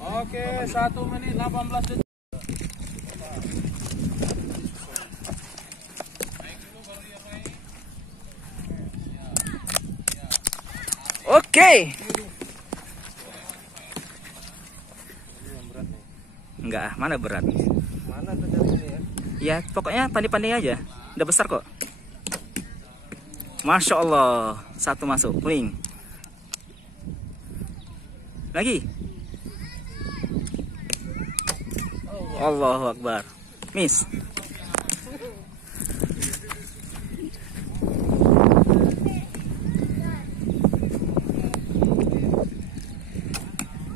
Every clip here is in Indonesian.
Oke, 1 menit 18 detik. Oke. Enggak, mana berat? Mana tuh dari ini ya? Ya, pokoknya pandai-pandai aja. Udah besar kok. Masya Allah, 1 masuk, kuning. Lagi. Allahu Akbar. Miss.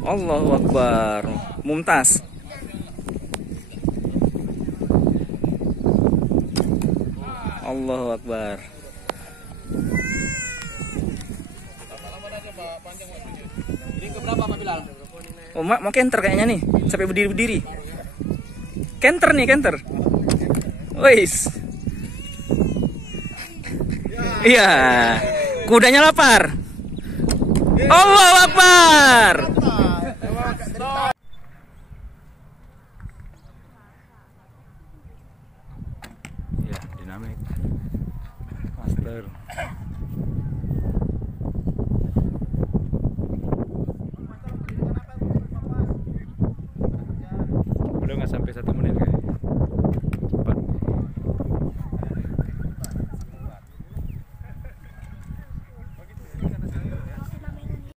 Allahu Akbar. Mumtaz. Allahu Akbar. Ini ke berapa Pak Bilal? Oh, mau kenter kayaknya nih. Sampai berdiri-berdiri. Kenter nih, kenter. Wis. Iya. Kudanya lapar. Allahu Akbar. Ya, dinamik. Master. Udah nggak sampai 1 menit.